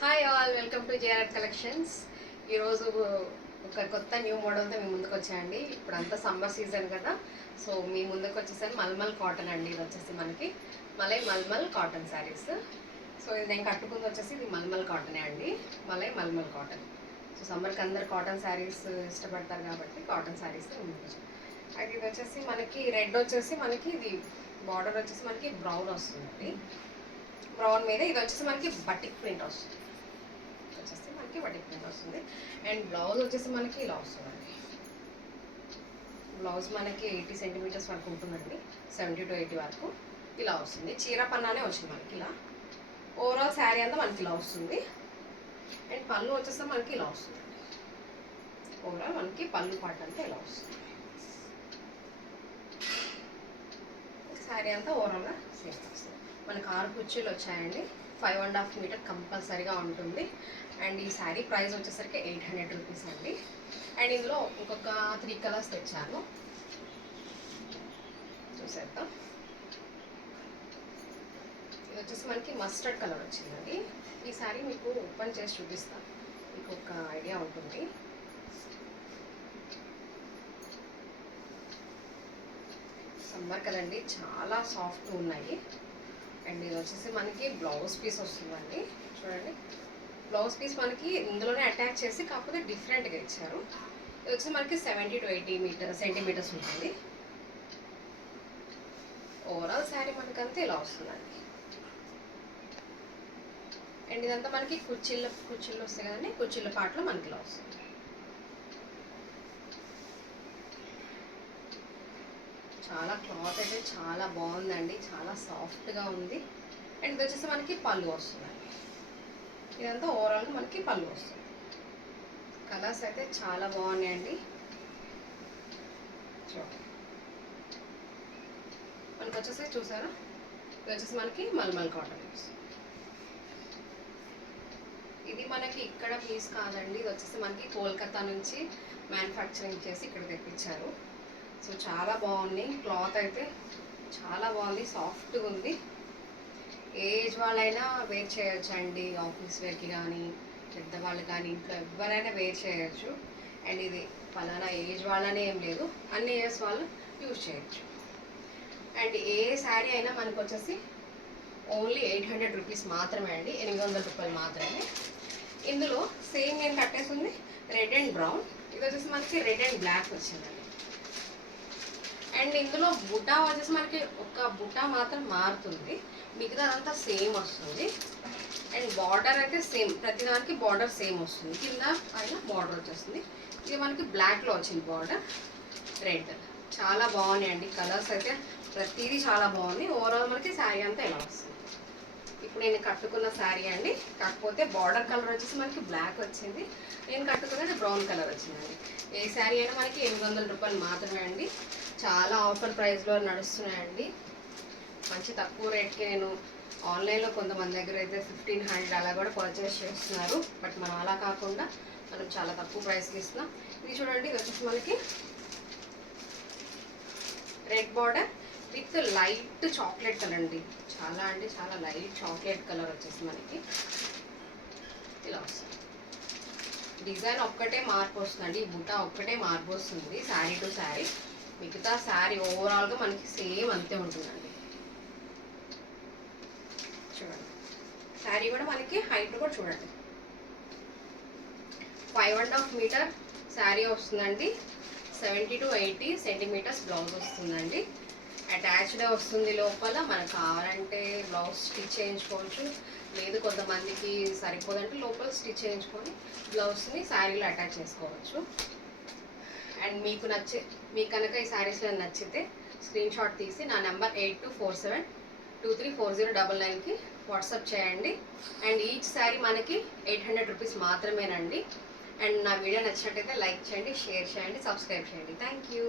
Hi all, welcome to JRF collections. ఈరోజు ఒక కొత్త న్యూ మోడల్తో మీ ముందుకు వచ్చాయండి. ఇప్పుడు అంతా సమ్మర్ సీజన్ కదా, సో మీ ముందుకు వచ్చేసరి మల్మల్ కాటన్ అండి. ఇది వచ్చేసి మనకి మల్మల్ కాటన్ శారీస్. సో ఇది నేను కట్టుకుంది వచ్చేసి ఇది మల్మల్ కాటనే అండి, మల్మల్ కాటన్. సో సమ్మర్కి అందరు కాటన్ శారీస్ ఇష్టపడతారు కాబట్టి కాటన్ శారీస్ ముందుకు. అయితే ఇది వచ్చేసి మనకి రెడ్ వచ్చేసి మనకి ఇది బార్డర్ వచ్చేసి మనకి బ్రౌన్ వస్తుందండి. బ్రౌన్ మీద ఇది వచ్చేసి మనకి బటిక్ ప్రింట్ వస్తుంది. వచ్చేసి మనకి బటిక్ ప్రింట్ వస్తుంది. అండ్ బ్లౌజ్ వచ్చేసి మనకి ఇలా వస్తుందండి. బ్లౌజ్ మనకి 80 సెంటీమీటర్స్ వరకు ఉంటుందండి, 70 to 80 వరకు ఇలా వస్తుంది. చీర పన్నానే వచ్చింది మనకి ఇలా. ఓవరాల్ శారీ అంతా మనకి ఇలా వస్తుంది. అండ్ పళ్ళు వచ్చేసి మనకి ఇలా వస్తుందండి. ఓవరాల్ మనకి పళ్ళు పార్ట్ అంతా ఇలా వస్తుంది. శారీ అంతా ఓవరాల్గా సేమ్ వస్తుంది. మనకు 6 కుర్చీలు వచ్చాయండి. 5.5 మీటర్ కంపల్సరీగా ఉంటుంది. అండ్ ఈ శారీ ప్రైస్ వచ్చేసరికి 800 రూపీస్ అండి. అండ్ ఇందులో ఇంకొక 3 కలర్స్ తెచ్చాను, చూసేద్దాం. ఇది వచ్చేసి మనకి మస్టర్డ్ కలర్ వచ్చిందండి. ఈ శారీ మీకు ఓపెన్ చేసి చూపిస్తాను, మీకు ఒక ఐడియా ఉంటుంది. సమ్మర్ కదండి, చాలా సాఫ్ట్ ఉన్నాయి. అండ్ ఇది వచ్చేసి మనకి బ్లౌజ్ పీస్ వస్తుందండి. చూడండి, బ్లౌజ్ పీస్ మనకి ఇందులోనే అటాచ్ చేసి కాకపోతే డిఫరెంట్గా ఇచ్చారు. ఇది వచ్చి మనకి 70 to 80 సెంటీమీటర్స్ ఉంటుంది. ఓవరాల్ శారీ మనకంతా ఇలా వస్తుందండి. అండ్ ఇదంతా మనకి కుర్చీలు వస్తాయి కదండి, కుర్చీల పాటలో మనకి ఇలా వస్తుంది. చాలా క్లాత్ అయితే చాలా బాగుందండి, చాలా సాఫ్ట్గా ఉంది. అండ్ ఇది వచ్చేసి మనకి పళ్ళు వస్తుందండి. ఇదంతా ఓవరాల్గా మనకి పళ్ళు వస్తుంది. కలర్స్ అయితే చాలా బాగున్నాయండి. చూడండి, మనకి వచ్చేసి చూసారా, ఇది వచ్చేసి మనకి మల్మల్ కాటన్ వస్తుంది. ఇది మనకి ఇక్కడ పీస్ కాదండి, ఇది వచ్చేసి మనకి కోల్కతా నుంచి మ్యానుఫ్యాక్చరింగ్ చేసి ఇక్కడ తెప్పించారు. సో చాలా బాగుంది, క్లాత్ అయితే చాలా బాగుంది, సాఫ్ట్గా ఉంది. ఏజ్ వాళ్ళైనా వేర్ చేయొచ్చు అండి, ఆఫీస్ వేర్కి కానీ పెద్దవాళ్ళు కానీ ఇంట్లో ఎవరైనా వేర్ చేయొచ్చు. అండ్ ఇది ఫలానా ఏజ్ వాళ్ళనే ఏం లేదు, అన్ని ఏజ్ వాళ్ళు యూజ్ చేయొచ్చు. అండ్ ఏ శారీ అయినా మనకు వచ్చేసి ఓన్లీ 800 రూపీస్ మాత్రమే అండి, 800 రూపాయలు మాత్రమే. ఇందులో సేమ్ నేను కట్టేసింది రెడ్ అండ్ బ్రౌన్, ఇది వచ్చేసి మనకి రెడ్ అండ్ బ్లాక్ వచ్చిందండి. అండ్ ఇందులో బుటా వచ్చేసి మనకి ఒక బుటా మాత్రం మారుతుంది, మిగతాదంతా సేమ్ వస్తుంది. అండ్ బార్డర్ అయితే సేమ్, ప్రతిదానికి బార్డర్ సేమ్ వస్తుంది. కింద పైన బార్డర్ వచ్చేస్తుంది. ఇది మనకి బ్లాక్లో వచ్చింది బార్డర్, రెడ్. చాలా బాగున్నాయండి కలర్స్ అయితే, ప్రతిదీ చాలా బాగుంది. ఓవరాల్ మనకి శారీ అంతా ఇలా వస్తుంది. ఇప్పుడు నేను కట్టుకున్న శారీ అండి, కాకపోతే బార్డర్ కలర్ వచ్చేసి మనకి బ్లాక్ వచ్చింది, నేను కట్టుకున్నది బ్రౌన్ కలర్ వచ్చిందండి. ఏ శారీ అయినా మనకి 800 రూపాయలు మాత్రమే అండి. చాలా ఆఫర్ ప్రైస్లో నడుస్తున్నాయండి. మంచి తక్కువ రేట్కి నేను ఆన్లైన్లో కొంతమంది దగ్గర అయితే 1500 అలా కూడా పర్చేస్ చేస్తున్నారు. బట్ మనం అలా కాకుండా మనం చాలా తక్కువ ప్రైస్కి ఇస్తున్నాం. ఇది చూడండి, ఇది వచ్చేసి మనకి red border with light chocolate colour అండి. చాలా అంటే చాలా లైట్ చాక్లెట్ కలర్ వచ్చేసి మనకి ఇలా వస్తుంది. డిజైన్ ఒక్కటే మార్పు వస్తుందండి, ఈ బుట్ట ఒక్కటే మార్పు వస్తుంది శారీ టు శారీ. మిగతా శారీ ఓవరాల్గా మనకి సేమ్ అంతే ఉంటుందండి. చూడండి, శారీ కూడా మనకి హైట్ కూడా చూడండి 5.5 మీటర్ శారీ వస్తుందండి, 70 to 80 సెంటీమీటర్స్ బ్లౌజ్ వస్తుందండి. అటాచ్డ్ వస్తుంది. లోపల మనకు కావాలంటే బ్లౌజ్ స్టిచ్ చేయించుకోవచ్చు, లేదు కొంతమందికి సరిపోదంటే లోపల స్టిచ్ చేయించుకొని బ్లౌజ్ని శారీలో అటాచ్ చేసుకోవచ్చు. అండ్ మీకు కనుక ఈ శారీస్లో నచ్చితే స్క్రీన్ షాట్ తీసి నా నెంబర్ 8247234099కి వాట్సాప్ చేయండి. అండ్ ఈచ్ శారీ మనకి 800 రూపీస్ మాత్రమేనండి. అండ్ నా వీడియో నచ్చినట్టయితే లైక్ చేయండి, షేర్ చేయండి, సబ్స్క్రైబ్ చేయండి. Thank you.